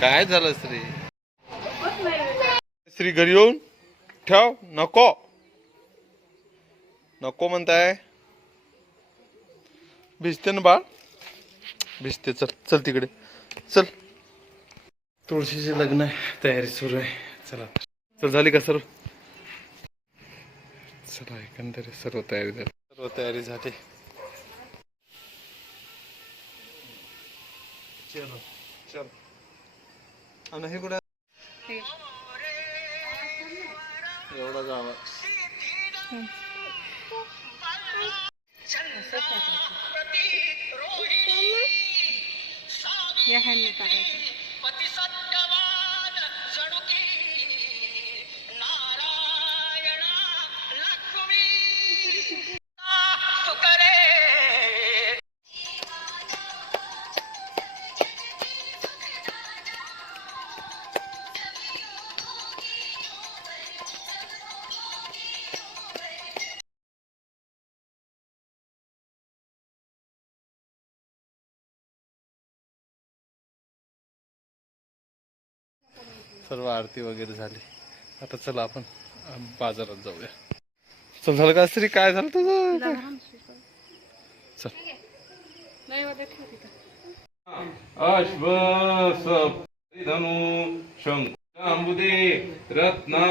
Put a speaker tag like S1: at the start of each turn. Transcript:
S1: काय झालं श्री? श्री घरी येऊन ठेव नको. नको म्हणताय. भिजते ना बाळ? भिजते चल चल तिकडे. चल. तुळशीचे लग्न आहे तयारी सुरू आहे. चला. चल झाली का सर्व? चला एकंदरीत सर्व तयारी झाली. सर्व तयारी झाली. चलो चल. आणि हे कुठे एवढा गावा
S2: या ह्यांनी टाकायचं
S1: सर्व आरती वगैरे झाली. आता चला आपण बाजारात जाऊया. चल झालं का श्री? काय झालं तुझं? चल.
S3: अश्व धनु शंकुबुदे रत्ना